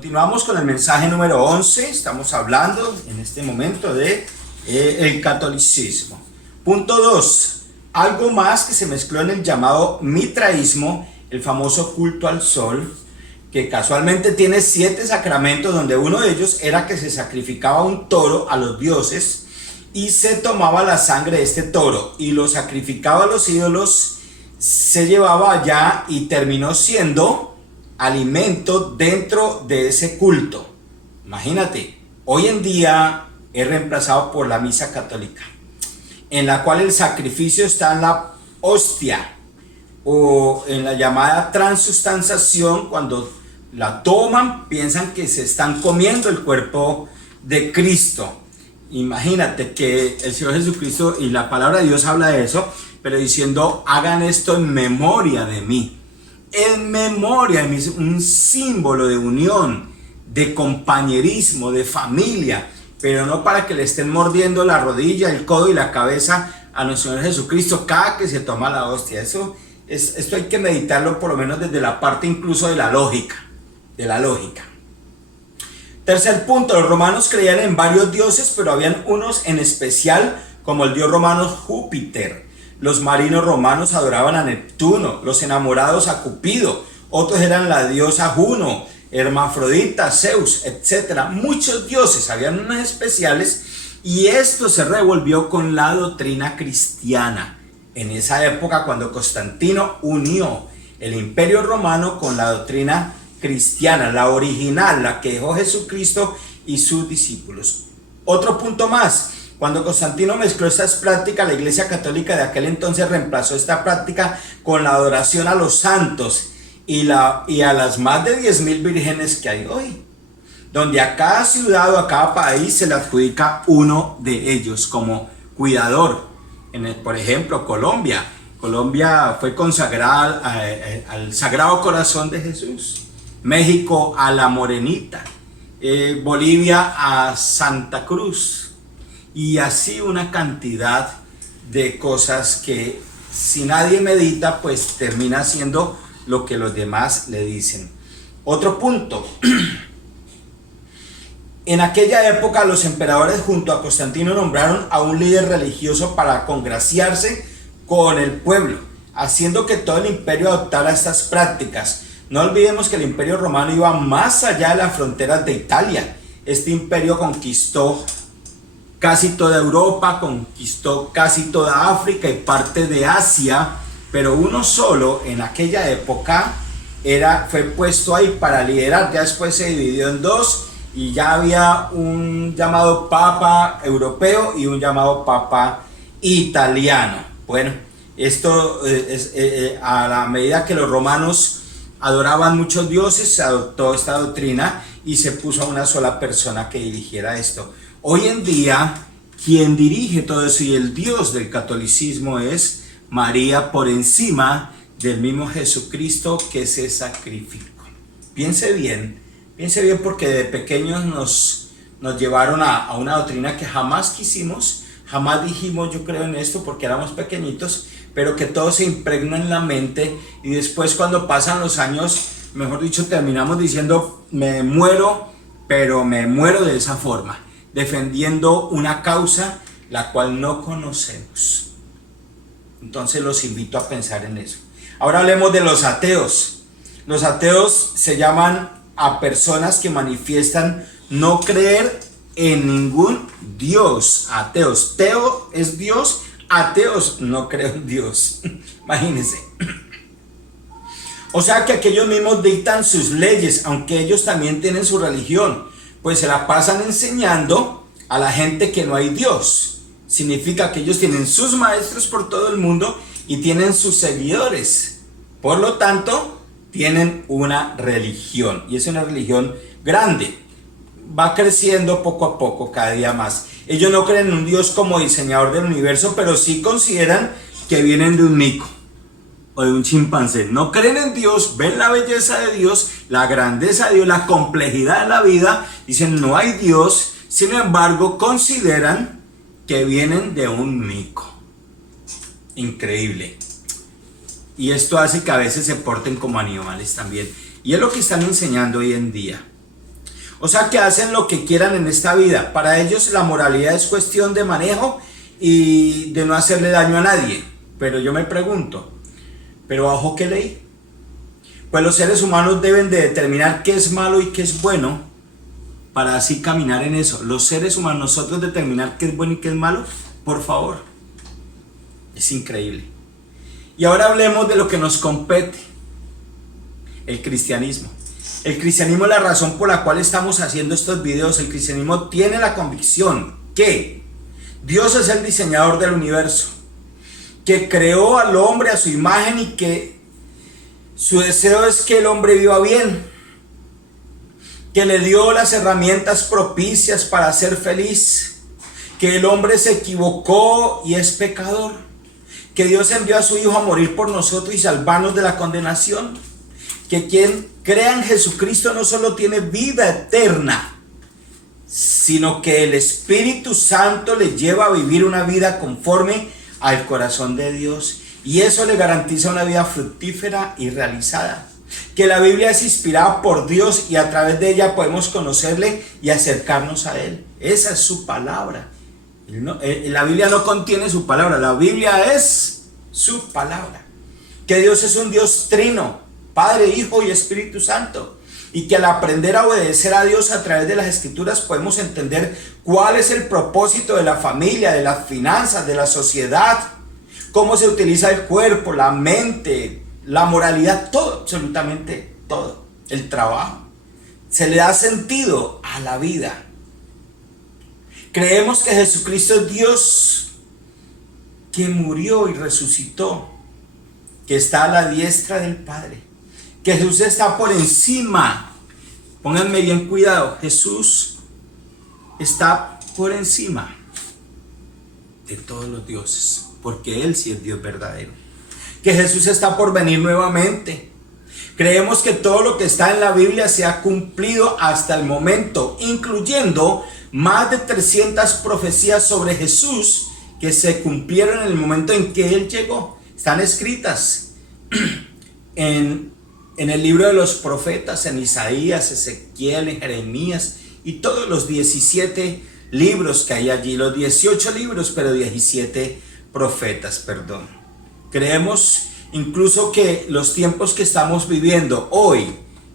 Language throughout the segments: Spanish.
Continuamos con el mensaje número 11. Estamos hablando en este momento de el catolicismo. Punto 2. Algo más que se mezcló en el llamado mitraísmo, el famoso culto al sol, que casualmente tiene 7 sacramentos, donde uno de ellos era que se sacrificaba un toro a los dioses y se tomaba la sangre de este toro y lo sacrificaba a los ídolos, se llevaba allá y terminó siendo alimento dentro de ese culto. Imagínate, hoy en día es reemplazado por la misa católica, en la cual el sacrificio está en la hostia o en la llamada transustanciación. Cuando la toman, piensan que se están comiendo el cuerpo de Cristo. Imagínate que el Señor Jesucristo y la palabra de Dios habla de eso, pero diciendo: hagan esto en memoria de mí. En memoria de mí, un símbolo de unión, de compañerismo, de familia, pero no para que le estén mordiendo la rodilla, el codo y la cabeza a nuestro Señor Jesucristo cada que se toma la hostia. Esto hay que meditarlo por lo menos desde la parte incluso de la lógica. Tercer punto, los romanos creían en varios dioses, pero habían unos en especial, como el dios romano Júpiter. Los marinos romanos adoraban a Neptuno, los enamorados a Cupido, otros eran la diosa Juno, Hermafrodita, Zeus, etc. Muchos dioses, habían unos especiales, y esto se revolvió con la doctrina cristiana. En esa época, cuando Constantino unió el imperio romano con la doctrina cristiana, la original, la que dejó Jesucristo y sus discípulos. Otro punto más. Cuando Constantino mezcló estas prácticas, la Iglesia Católica de aquel entonces reemplazó esta práctica con la adoración a los santos y a las más de 10.000 vírgenes que hay hoy, donde a cada ciudad o a cada país se le adjudica uno de ellos como cuidador. Por ejemplo, Colombia fue consagrada al Sagrado Corazón de Jesús, México a la Morenita, Bolivia a Santa Cruz. Y así una cantidad de cosas que si nadie medita, pues termina haciendo lo que los demás le dicen. Otro punto. En aquella época los emperadores junto a Constantino nombraron a un líder religioso para congraciarse con el pueblo, haciendo que todo el imperio adoptara estas prácticas. No olvidemos que el imperio romano iba más allá de las fronteras de Italia. Este imperio conquistó casi toda Europa, conquistó casi toda África y parte de Asia, pero uno solo en aquella época fue puesto ahí para liderar. Ya después se dividió en dos y ya había un llamado Papa europeo y un llamado Papa italiano. Bueno, esto a la medida que los romanos adoraban muchos dioses, se adoptó esta doctrina y se puso a una sola persona que dirigiera esto. Hoy en día, quien dirige todo eso y el Dios del catolicismo es María, por encima del mismo Jesucristo que se sacrificó. Piense bien porque de pequeños nos llevaron a una doctrina que jamás quisimos, jamás dijimos yo creo en esto porque éramos pequeñitos, pero que todo se impregnó en la mente y después cuando pasan los años, mejor dicho, terminamos diciendo me muero, pero me muero de esa forma, defendiendo una causa la cual no conocemos. Entonces los invito a pensar en eso. Ahora hablemos de los ateos. Los ateos se llaman a personas que manifiestan no creer en ningún Dios. Ateos. Teo es Dios, ateos no creen en Dios. Imagínense. O sea que aquellos mismos dictan sus leyes, aunque ellos también tienen su religión, pues se la pasan enseñando a la gente que no hay Dios. Significa que ellos tienen sus maestros por todo el mundo y tienen sus seguidores. Por lo tanto, tienen una religión. Y es una religión grande. Va creciendo poco a poco, cada día más. Ellos no creen en un Dios como diseñador del universo, pero sí consideran que vienen de un mico o de un chimpancé. No creen en Dios, ven la belleza de Dios, la grandeza de Dios, la complejidad de la vida, dicen no hay Dios, sin embargo consideran que vienen de un mico. Increíble. Y esto hace que a veces se porten como animales también. Y es lo que están enseñando hoy en día. O sea que hacen lo que quieran en esta vida. Para ellos la moralidad es cuestión de manejo y de no hacerle daño a nadie. Pero yo me pregunto, ¿pero bajo qué ley? Pues los seres humanos deben de determinar qué es malo y qué es bueno para así caminar en eso. Los seres humanos, nosotros determinar qué es bueno y qué es malo, por favor. Es increíble. Y ahora hablemos de lo que nos compete, el cristianismo. El cristianismo es la razón por la cual estamos haciendo estos videos. El cristianismo tiene la convicción que Dios es el diseñador del universo, que creó al hombre a su imagen y que su deseo es que el hombre viva bien, que le dio las herramientas propicias para ser feliz, que el hombre se equivocó y es pecador, que Dios envió a su Hijo a morir por nosotros y salvarnos de la condenación, que quien crea en Jesucristo no solo tiene vida eterna, sino que el Espíritu Santo le lleva a vivir una vida conforme al corazón de Dios, y eso le garantiza una vida fructífera y realizada. Que la Biblia es inspirada por Dios y a través de ella podemos conocerle y acercarnos a Él. Esa es su palabra. La Biblia no contiene su palabra, la Biblia es su palabra. Que Dios es un Dios trino, Padre, Hijo y Espíritu Santo. Y que al aprender a obedecer a Dios a través de las Escrituras podemos entender cuál es el propósito de la familia, de las finanzas, de la sociedad, cómo se utiliza el cuerpo, la mente, la moralidad, todo, absolutamente todo, el trabajo. Se le da sentido a la vida. Creemos que Jesucristo es Dios que murió y resucitó, que está a la diestra del Padre, que Jesús está por encima. Pónganme bien cuidado, Jesús está por encima de todos los dioses, porque Él sí es Dios verdadero. Que Jesús está por venir nuevamente. Creemos que todo lo que está en la Biblia se ha cumplido hasta el momento, incluyendo más de 300 profecías sobre Jesús que se cumplieron en el momento en que Él llegó. Están escritas en el libro de los profetas, en Isaías, Ezequiel, en Jeremías y todos los 17 libros que hay allí, los 18 libros, pero 17 profetas, perdón. Creemos incluso que los tiempos que estamos viviendo hoy,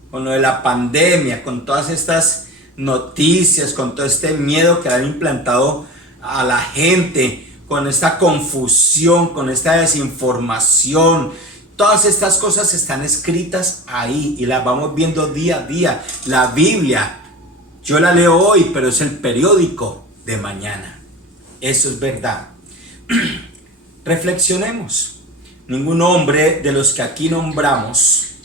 con lo de la pandemia, con todas estas noticias, con todo este miedo que han implantado a la gente, con esta confusión, con esta desinformación, todas estas cosas están escritas ahí y las vamos viendo día a día. La Biblia, yo la leo hoy, pero es el periódico de mañana. Eso es verdad. Reflexionemos. Ningún hombre de los que aquí nombramos,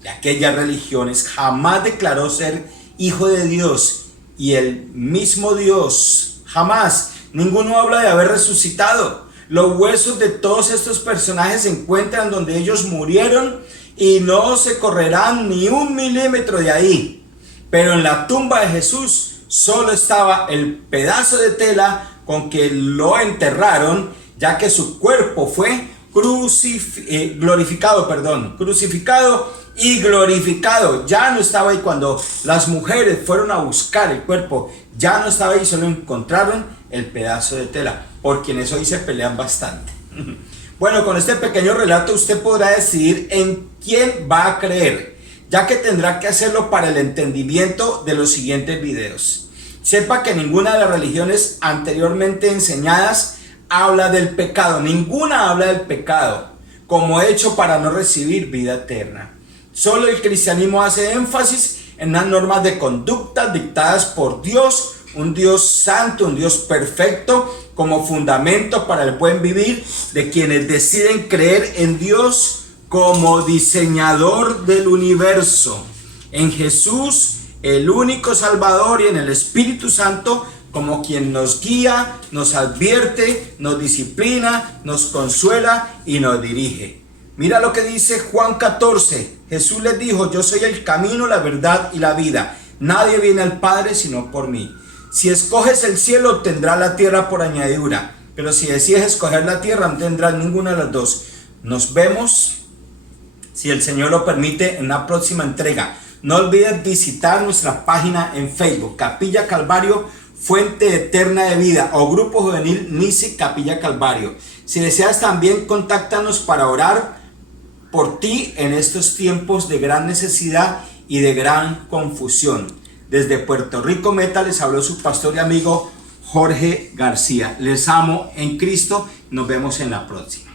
de aquellas religiones, jamás declaró ser hijo de Dios, y el mismo Dios, jamás, ninguno habla de haber resucitado. Los huesos de todos estos personajes se encuentran donde ellos murieron y no se correrán ni 1 milímetro de ahí. Pero en la tumba de Jesús solo estaba el pedazo de tela con que lo enterraron, ya que su cuerpo fue crucificado y glorificado. Ya no estaba ahí cuando las mujeres fueron a buscar el cuerpo, ya no estaba ahí, solo encontraron el pedazo de tela, por quienes hoy se pelean bastante. Bueno, con este pequeño relato usted podrá decidir en quién va a creer, ya que tendrá que hacerlo para el entendimiento de los siguientes videos. Sepa que ninguna de las religiones anteriormente enseñadas habla del pecado, ninguna habla del pecado como hecho para no recibir vida eterna. Solo el cristianismo hace énfasis en las normas de conducta dictadas por Dios, un Dios santo, un Dios perfecto, como fundamento para el buen vivir de quienes deciden creer en Dios como diseñador del universo, en Jesús, el único Salvador, y en el Espíritu Santo como quien nos guía, nos advierte, nos disciplina, nos consuela y nos dirige. Mira lo que dice Juan 14. Jesús les dijo: yo soy el camino, la verdad y la vida. Nadie viene al Padre sino por mí. Si escoges el cielo, obtendrás la tierra por añadidura. Pero si decides escoger la tierra, no tendrás ninguna de las dos. Nos vemos, si el Señor lo permite, en la próxima entrega. No olvides visitar nuestra página en Facebook, Capilla Calvario, Fuente Eterna de Vida, o Grupo Juvenil Nisi Capilla Calvario. Si deseas también, contáctanos para orar por ti en estos tiempos de gran necesidad y de gran confusión. Desde Puerto Rico Meta les habló su pastor y amigo Jorge García. Les amo en Cristo. Nos vemos en la próxima.